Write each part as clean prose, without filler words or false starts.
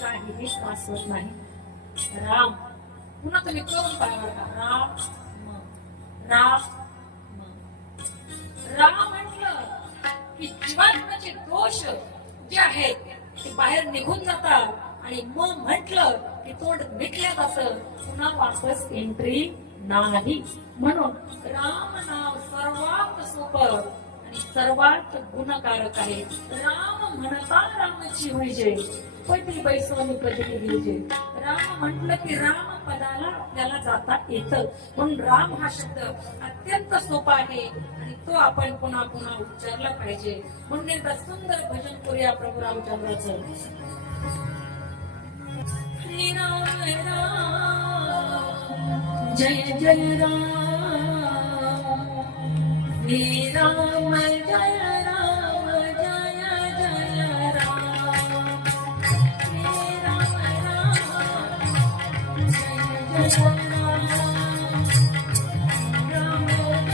काहीही त्रास होत नाही. राम पुन्हा तुम्ही करून पाहिला का? राम राम राम म्हटलं की जीवात्म्याचे दोष जे आहेत ते बाहेर निघून जातात आणि मग म्हटलं की तोंड मिटल्यात असं पुन्हा वापस एंट्री नाही. म्हणून राम नाव सर्वात सोपं आणि सर्वात गुणकारक आहे. राम म्हणता रामाची म्हणजे पती बैसवणी पती म्हणजे राम म्हटलं की राम पदाला आपल्याला जाता येतं. म्हणून राम हा शब्द अत्यंत सोपा आहे आणि तो आपण पुन्हा पुन्हा उच्चारला पाहिजे. म्हणून एकदा सुंदर भजन करूया प्रभू रामचंद्राचं. श्री राम राम जय जय राम, श्री राम जय राम जय जय राम, श्री राम राम जय जय राम, राम जय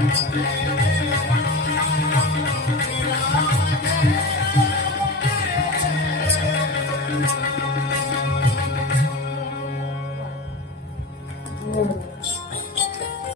Thank you.